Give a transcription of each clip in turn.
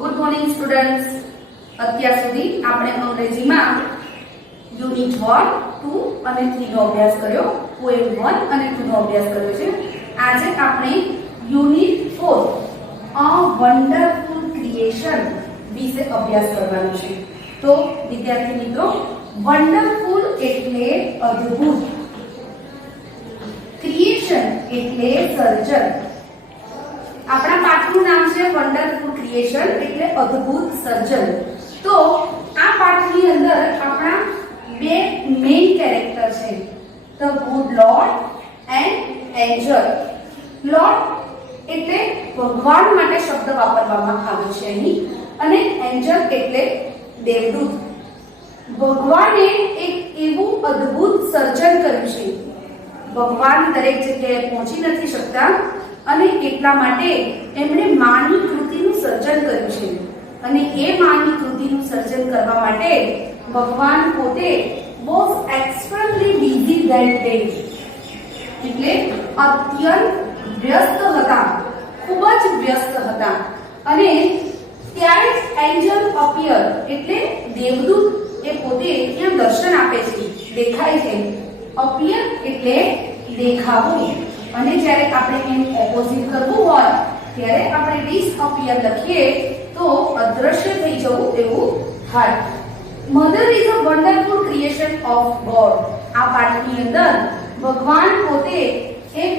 Good morning students. અત્યાર સુધી આપણે અંગ્રેજીમાં યુનિટ 1, 2 અને 3 નો અભ્યાસ કર્યો. પોએમ 1 અને 2 નો અભ્યાસ કર્યો છે. આજે આપણે યુનિટ 4 અ વન્ડરફુલ ક્રિએશન વિશે અભ્યાસ કરવાનો છે. તો વિદ્યાર્થી મિત્રો, વન્ડરફુલ એટલે અદ્ભુત, ક્રિએશન એટલે સર્જન. આપણા પાઠનું નામ છે વન્ડરફુલ ક્રિએશન એટલે અદ્ભુત સર્જન. તો આ પાઠની અંદર આપણા બે મેઇન કેરેક્ટર છે, the good lord and Angel. Lord એટલે ભગવાન માટે શબ્દ વાપરવામાં આવ્યો છે અહીં, અને એન્જલ એટલે દેવદૂત. ભગવાને એક એવું અદ્ભુત સર્જન કર્યું છે. ભગવાન દરેક જગ્યાએ પહોંચી નથી શકતા અને એટલા માટે એમણે માની કૃતિનું સર્જન કર્યું છે. અને એ માની કૃતિનું સર્જન કરવા માટે ભગવાન પોતે was extremely busy that day, એટલે અત્યંત વ્યસ્ત હતા, ખૂબ જ વ્યસ્ત હતા. અને ત્યારે એન્જલ અપિયર એટલે દેવદૂત એ પોતે ત્યાં દર્શન આપે છે, દેખાય છે. અપિયર એટલે દેખાવું, અને જ્યારે આપણે એનું ઓપોઝિટ કરવું હોય ત્યારે આપણે ડિસઅપિયર લખીએ તો અદ્રશ્ય થઈ જવું તેવું થાય. Mother is a wonderful creation of God. આ પાઠની અંદર ભગવાન પોતે એક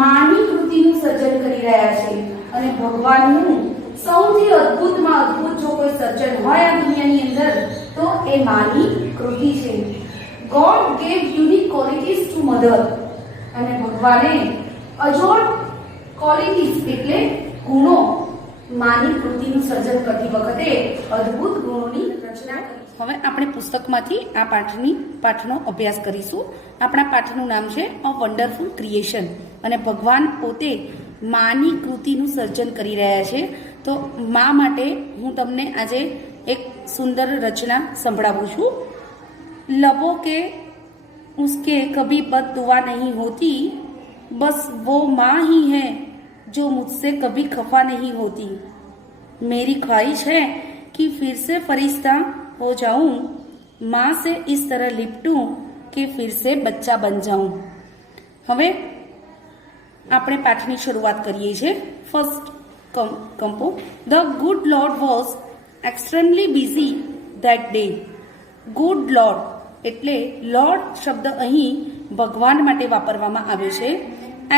માની કૃતિનું સર્જન કરી રહ્યા છે, અને ભગવાનનું સૌથી અદ્ભુતમાં અદ્ભુત જો કોઈ સર્જન હોય આ દુનિયાની અંદર તો એ માની કૃતિ છે. God gave unique qualities to mother. અને ભગવાને અજોડ ક્વોલિટીઝ એટલે ગુણો માની કૃતિનું સર્જન કરતી વખતે અદ્ભુત ગુણોની રચના કરી. હવે આપણે પુસ્તકમાંથી આ પાઠનો અભ્યાસ કરીશું. આપણા પાઠનું નામ છે અ વન્ડરફુલ ક્રિએશન, અને ભગવાન પોતે માની કૃતિનું સર્જન કરી રહ્યા છે. તો મા માટે હું તમને આજે એક સુંદર રચના સંભળાવું છું. લબો કે उसके कभी बद दुआ नहीं होती, बस वो माँ ही है जो मुझसे कभी खफा नहीं होती. मेरी ख्वाहिश है कि फिर से फरिश्ता हो जाऊं, माँ से इस तरह लिपटूं कि फिर से बच्चा बन जाऊं. હવે આપણે પાઠની શરૂઆત કરીએ છીએ. ફર્સ્ટ કંપો. The good lord was extremely busy that day. Good lord એટલે લોર્ડ શબ્દ અહીં ભગવાન માટે વાપરવામાં આવ્યો છે.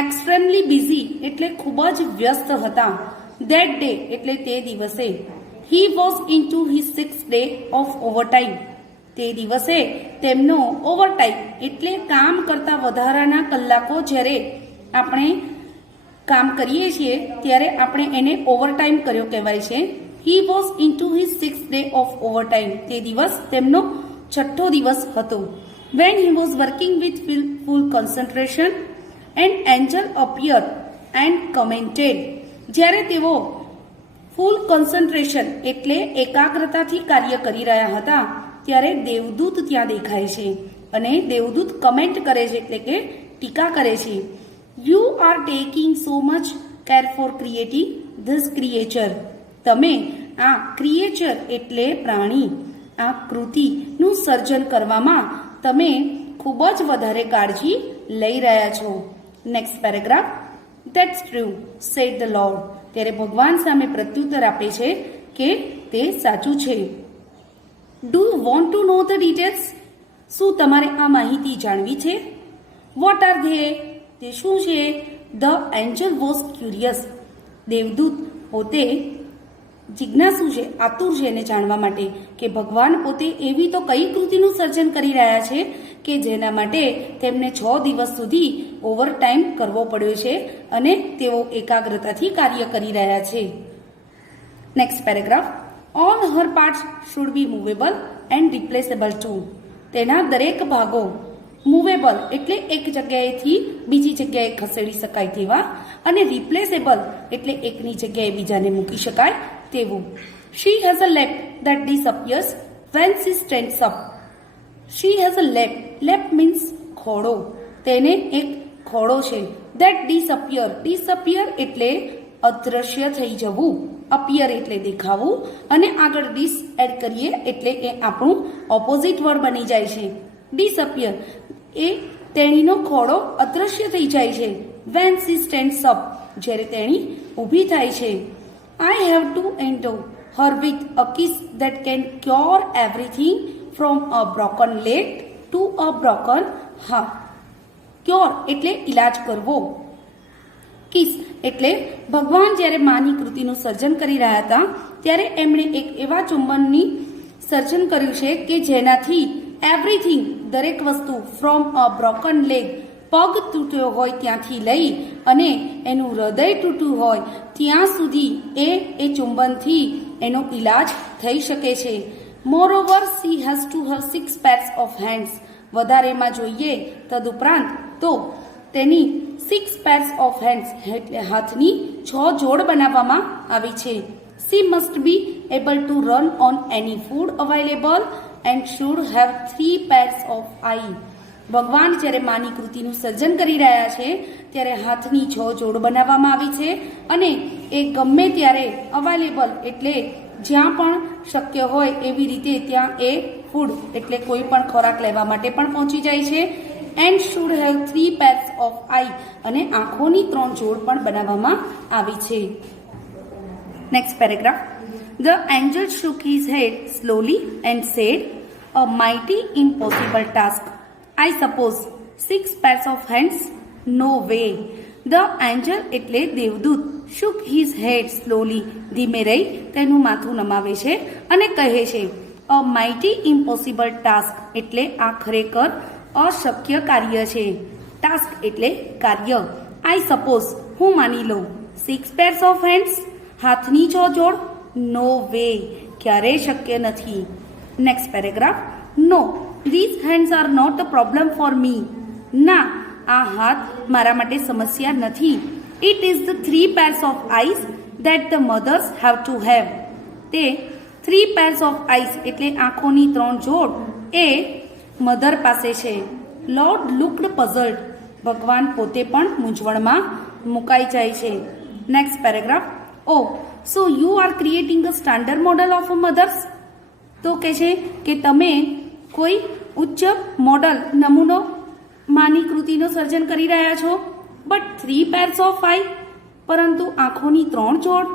એક્સ્ટ્રીમલી બિઝી એટલે ખૂબ જ વ્યસ્ત હતા. ધેટ ડે એટલે તે દિવસે. He was into his 6th day of overtime. તે દિવસે તેમનો ઓવરટાઈમ એટલે કામ કરતા વધારાના કલાકો, જ્યારે આપણે કામ કરીએ છીએ ત્યારે આપણે એને ઓવરટાઈમ કર્યો કહેવાય છે. He was into his 6th day of overtime. તે દિવસ તેમનો 6થો દિવસ હતો. When he was working with full concentration and Angel appeared and commented. જ્યારે તેઓ ફૂલ કોન્સન્ટ્રેશન એટલે એકાગ્રતાથી કાર્ય કરી રહ્યા હતા ત્યારે દેવદૂત ત્યાં દેખાય છે, અને દેવદૂત કમેન્ટ કરે છે એટલે કે ટીકા કરે છે. You are taking so much care for creating this creature. તમે આ ક્રિએચર એટલે પ્રાણી, આ કૃતિનું સર્જન કરવામાં તમે ખૂબ જ વધારે કાળજી લઈ રહ્યા છો. Next paragraph. That's true said the Lord. ત્યારે ભગવાન સામે પ્રત્યુત્તર આપે છે કે તે સાચું છે. Do you want to know the details. શું તમારે આ માહિતી જાણવી છે? What are they. તે શું છે? The angel was curious. દેવદૂત પોતે જિજ્ઞાસુ છે, આતુર છે એને જાણવા માટે કે ભગવાન પોતે એવી તો કઈ કૃતિનું સર્જન કરી રહ્યા છે કે જેના માટે તેમને 6 દિવસ સુધી ઓવરટાઈમ કરવો પડ્યો છે, અને તેઓ એકાગ્રતાથી કાર્ય કરી રહ્યા છે. Next paragraph. All her parts should be movable and replaceable too. તેના દરેક ભાગો મૂવેબલ એટલે એક જગ્યાએથી બીજી જગ્યાએ ખસેડી શકાય તેવા, અને રિપ્લેસેબલ એટલે એકની જગ્યાએ બીજાને મૂકી શકાય તેવું. She has a lap that disappears when she stands up. She has a lap. Lap means ખોડો. તેને એક ખોડો છે. That disappear એટલે અદ્રશ્ય થઈ જવું, અપિયર એટલે દેખાવું, અને આગળ ડિસ એડ કરીએ એટલે એ આપણું ઓપોઝિટ વર્ડ બની જાય છે. ડિસઅપિયર એ તેણીનો ખોળો અદ્રશ્ય થઈ જાય છે. વેન સી સ્ટેન્ડ્સ અપ જ્યારે તેણી ઊભી થાય છે. આઈ હેવ ટુ એન્ડર her with a kiss that can cure everything from a broken leg to a broken heart. Cure એટલે ઇલાજ કરવો. કિસ એટલે ભગવાન જ્યારે માની કૃતિનું સર્જન કરી રહ્યા હતા ત્યારે એમણે એક એવા ચુંબનની સર્જન કર્યું છે કે જેનાથી એવરીથિંગ દરેક વસ્તુ ફ્રોમ અ બ્રોકન લેગ પગ તૂટ્યો હોય ત્યાંથી લઈ અને એનું હૃદય તૂટ્યું હોય ત્યાં સુધી એ ચુંબનથી એનો ઇલાજ થઈ શકે છે. Moreover she has to her 6 pairs of hands. વધારેમાં જોઈએ તદુપરાંત તો તેની 6 pairs ઓફ હેન્ડ્સ એટલે હાથની 6 જોડ બનાવવામાં આવી છે. She must be able to run on any food available and should have 3 pairs of eye. ભગવાન જ્યારે માની કૃતિનું સર્જન કરી રહ્યા છે ત્યારે હાથની 6 જોડ બનાવવામાં આવી છે અને એ ગમે ત્યારે અવેલેબલ એટલે જ્યાં પણ શક્ય હોય એવી રીતે ત્યાં એ ફૂડ એટલે કોઈ પણ ખોરાક લેવા માટે પણ પહોંચી જાય છે. And should have 3 pairs of eye અને આંખોની 3 જોડ પણ બનાવવામાં આવી છે. Next paragraph. The angel shook his head slowly and said, a mighty impossible task. I suppose 6 pairs of hands? No way. The angel એટલે દેવદૂત shook his head slowly ધીમે રહી તેનું માથું નમાવે છે અને કહે છે a mighty impossible task એટલે આ ખરેખર અશક્ય કાર્ય છે. ટાસ્ક એટલે કાર્ય. I suppose હું માની લઉં 6 pairs of hands હાથની 6 જોડ? No way ક્યારેય શક્ય નથી. Next paragraph. No, these hands are not a problem for me. ના, આ હાથ મારા માટે સમસ્યા નથી. It is the 3 pairs of eyes that the mothers have to have. તે 3 pairs of eyes એટલે આંખોની 3 જોડ એ મધર પાસે છે. Lord looked puzzled. ભગવાન પોતે પણ મૂંઝવણમાં મુકાઈ જાય છે. Next paragraph. Oh, so you are creating a standard model of mothers? તો કહે છે કે તમે કોઈ ઉચ્ચ મોડલ નમૂનો માની કૃતિનો સર્જન કરી રહ્યા છો. બટ 3 pairs of eye પરંતુ આંખોની 3 જોડ?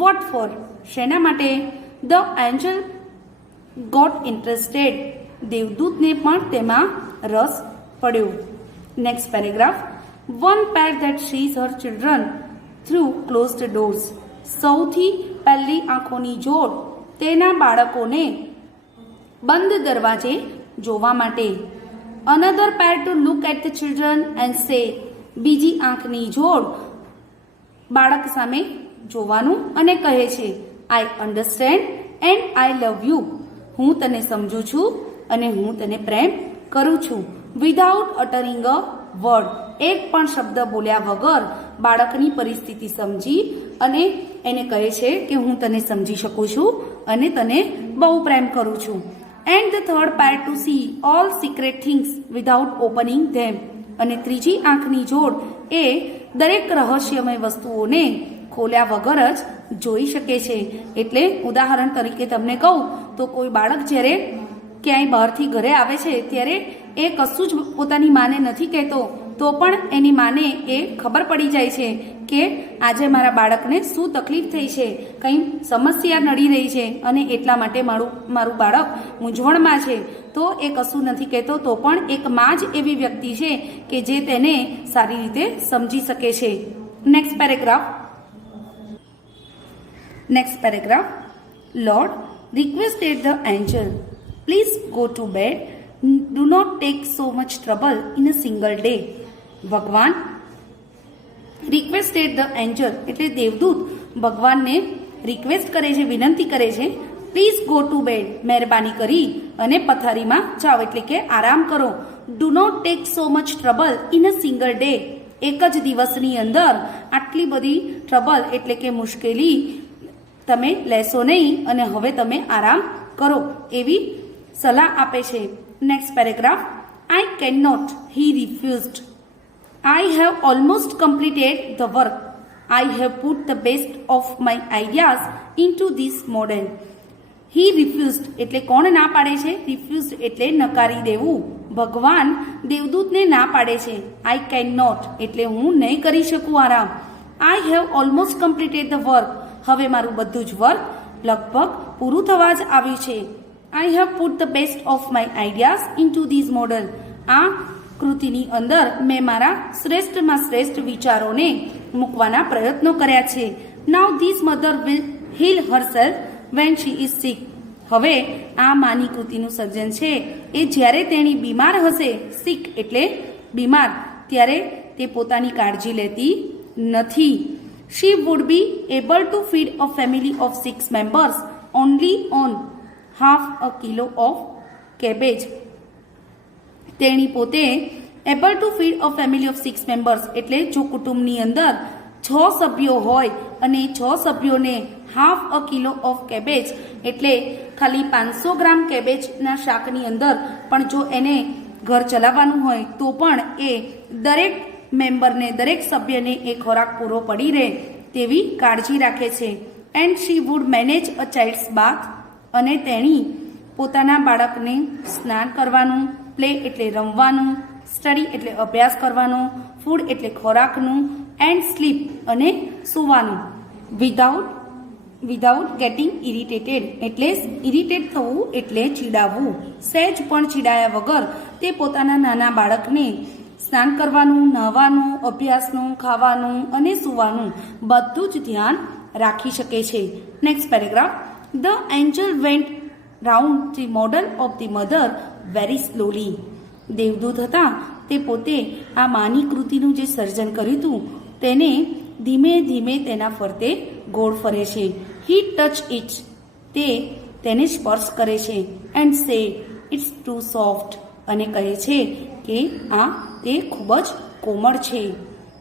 વોટ ફોર શેના માટે? ધ એન્જલ ગોટ ઇન્ટરેસ્ટેડ દેવદૂતને પણ તેમાં રસ પડ્યો. Next paragraph. One pair that sees her children through closed doors. સૌથી પહેલી આંખોની જોડ તેના બાળકોને બંધ દરવાજે જોવા માટે. Another pair to look at the children and say. બીજી આંખની જોડ બાળક સામે જોવાનું અને કહે છે આઈ understand and I love you. હું તને સમજું છું અને હું તને પ્રેમ કરું છું. વિધાઉટ અટરિંગ અ વર્ડ એક પણ શબ્દ બોલ્યા વગર બાળકની પરિસ્થિતિ સમજી અને એને કહે છે કે હું તને સમજી શકું છું અને તને બહુ પ્રેમ કરું છું. And the third pair to see all secret things without opening them. અને ત્રીજી આંખની જોડ એ દરેક રહસ્યમય વસ્તુઓને ખોલ્યા વગર જ જોઈ શકે છે. એટલે ઉદાહરણ તરીકે તમને કહું તો કોઈ બાળક જ્યારે ક્યાંય બહારથી ઘરે આવે છે ત્યારે એ કશું જ પોતાની માને નથી કહેતો તો પણ એની માને એ ખબર પડી જાય છે કે આજે મારા બાળકને શું તકલીફ થઈ છે, કંઈ સમસ્યા નડી રહી છે અને એટલા માટે મારું બાળક મૂંઝવણમાં છે. તો એ કશું નથી કહેતો તો પણ એક માં જ એવી વ્યક્તિ છે કે જે તેને સારી રીતે સમજી શકે છે. Next paragraph. Lord requested the angel, please go to bed. Do not take so much trouble in a single day. ભગવાન રિક્વેસ્ટેડ ધ એન્જલ એટલે દેવદૂત ભગવાનને રિક્વેસ્ટ કરે છે, વિનંતી કરે છે પ્લીઝ ગો ટુ બેડ, મહેરબાની કરી અને પથારીમાં જાઓ એટલે કે આરામ કરો. Do not take so much trouble in a single day. એક જ દિવસની અંદર આટલી બધી ટ્રબલ એટલે કે મુશ્કેલી તમે લેશો નહીં અને હવે તમે આરામ કરો એવી સલાહ આપે છે. Next paragraph. I can not, he refused. I have almost completed the work. I have put the best of my ideas into this model. He refused એટલે કોણ ના પાડે છે? refused એટલે નકારી દેવું. ભગવાન દેવદૂતને ના પાડે છે. I cannot એટલે હું નહીં કરી શકું આરામ. I have almost completed the work. હવે મારું બધું જ વર્ક લગભગ પૂરું થવા જ આવ્યું છે. I have put the best of my ideas into this model. આ કૃતિની અંદર મેં મારા શ્રેષ્ઠમાં શ્રેષ્ઠ વિચારોને મૂકવાના પ્રયત્નો કર્યા છે. Now this mother will heal herself when she is sick. હવે આ માની કૃતિનું સર્જન છે એ જ્યારે તેણી બીમાર હશે, sick એટલે બીમાર, ત્યારે તે પોતાની કાળજી લેતી નથી. She would be able to feed a family of 6 members only on half a kilo of cabbage. તેણી પોતે able to feed a family of 6 members એટલે જો કુટુંબની અંદર 6 સભ્યો હોય અને 6 સભ્યોને half a kilo of cabbage એટલે ખાલી 500 ગ્રામ કેબેજના શાકની અંદર પણ જો એને ઘર ચલાવવાનું હોય તો પણ એ દરેક મેમ્બરને, દરેક સભ્યને એ ખોરાક પૂરો પડી રહે તેવી કાળજી રાખે છે. And she would manage a child's bath અને તેણી પોતાના બાળકને સ્નાન કરવાનું, પ્લે એટલે રમવાનું, સ્ટડી એટલે અભ્યાસ કરવાનો, ફૂડ એટલે ખોરાકનું, એન્ડ સ્લીપ અને સૂવાનું. વિધાઉટ ગેટિંગ ઇરિટેટેડ એટલે ઇરિટેટ થવું એટલે ચીડાવવું. સહેજ પણ ચીડાયા વગર તે પોતાના નાના બાળકને સ્નાન કરવાનું, નહાવાનું, અભ્યાસનું, ખાવાનું અને સૂવાનું બધું જ ધ્યાન રાખી શકે છે. Next paragraph. The angel went round the model of the mother very slowly. દેવદૂત હતા તે પોતે આ માની કૃતિનું જે સર્જન કર્યું હતું તેને ધીમે ધીમે તેના ફરતે ગોળ ફરે છે. હી ટચ ઇટ તે તેને સ્પર્શ કરે છે. And say it's two soft અને કહે છે કે આ તે ખૂબ જ કોમળ છે.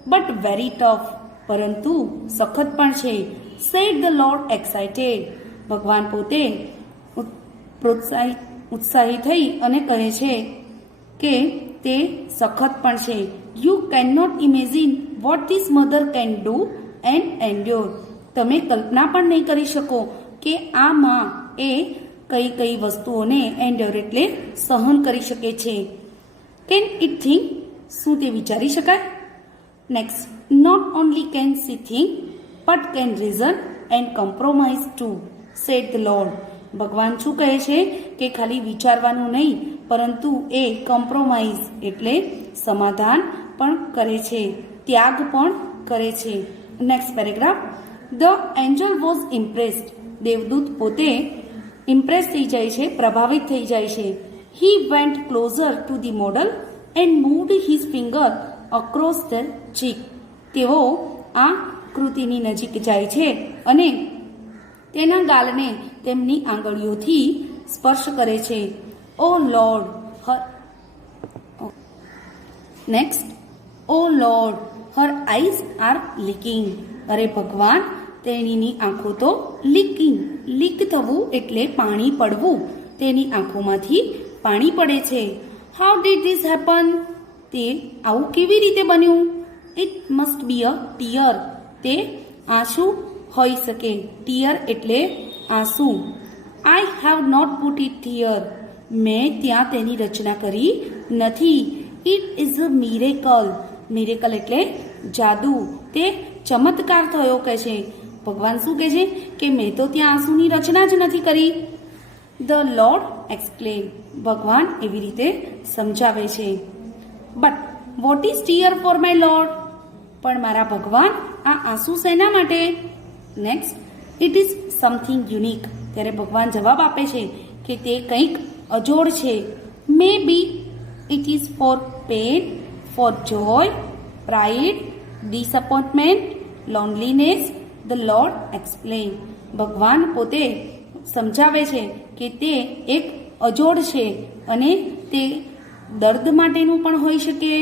બટ વેરી ટફ પરંતુ સખત પણ છે. સેડ ધ લોર્ડ એક્સાઇટેડ ભગવાન પોતે ઉત્સાહી થઈ અને કહે છે કે તે સખત પણ છે. You can not imagine what this mother can do and endure. તમે કલ્પના પણ નહીં કરી શકો કે આ માં એ કઈ કઈ વસ્તુઓને એન્ડ્યોર એટલે સહન કરી શકે છે. કેન ઇટ થિંક શું તે વિચારી શકાય? Next. Not only can see think but can reason and compromise too said the Lord. ભગવાન શું કહે છે કે ખાલી વિચારવાનું નહીં પરંતુ એ કોમ્પ્રોમાઇઝ એટલે સમાધાન પણ કરે છે, ત્યાગ પણ કરે છે. Next paragraph. The angel was impressed. દેવદૂત પોતે ઇમ્પ્રેસ થઈ જાય છે, પ્રભાવિત થઈ જાય છે. He went closer to the model and moved his finger across the cheek. તેઓ આ કૃતિની નજીક જાય છે અને તેના ગાલને તેમની આંગળીઓથી સ્પર્શ કરે છે. Oh lord next. Oh lord her eyes are leaking. અરે ભગવાન તેણીની આંખો તો લીકિંગ, લીક થવું એટલે પાણી પડવું, તેની આંખોમાંથી પાણી પડે છે. How did this happen? તે આવું કેવી રીતે બન્યું? It must be a tear. તે આંસુ હોઈ શકે. ટીયર એટલે આંસુ. I have not put it here. મેં ત્યાં તેની રચના કરી નથી. It is a miracle. Miracle એટલે જાદુ, તે ચમત્કાર થયો કહે છે. ભગવાન શું કહે છે કે મેં તો ત્યાં આંસુની રચના જ નથી કરી. The lord explain. ભગવાન એવી રીતે સમજાવે છે. But what is tear for my lord? પણ મારા ભગવાન આ આંસુ શેના માટે? Next. It is something unique. ત્યારે ભગવાન જવાબ આપે છે કે તે કંઈક અજોડ છે. Maybe it is for pain, for joy, pride, disappointment, loneliness. The lord explain. ભગવાન પોતે સમજાવે છે કે તે એક અજોડ છે અને તે દર્દ માટેનું પણ હોઈ શકે,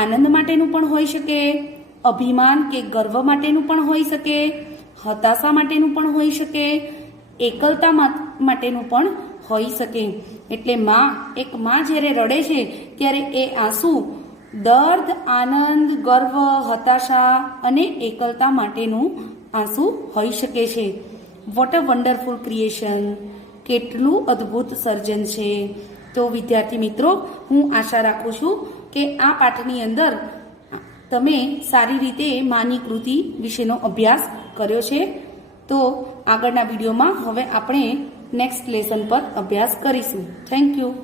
આનંદ માટેનું પણ હોઈ શકે, અભિમાન કે ગર્વ માટેનું પણ હોઈ શકે, હતાશા માટેનું પણ હોઈ શકે, એકલતા માટેનું પણ હોઈ શકે. એટલે એક માં જ્યારે રડે છે ત્યારે એ આંસુ દર્દ, આનંદ, ગર્વ, હતાશા અને એકલતા માટેનું આંસુ હોઈ શકે છે. What a wonderful creation! કેટલું અદ્ભુત સર્જન છે. તો વિદ્યાર્થી મિત્રો, હું આશા રાખું છું કે આ પાઠની અંદર તમે સારી રીતે માની કૃતિ વિશેનો અભ્યાસ કર્યો છે. તો આગળના વિડીયોમાં હવે આપણે નેક્સ્ટ લેસન પર અભ્યાસ કરીશું. Thank you.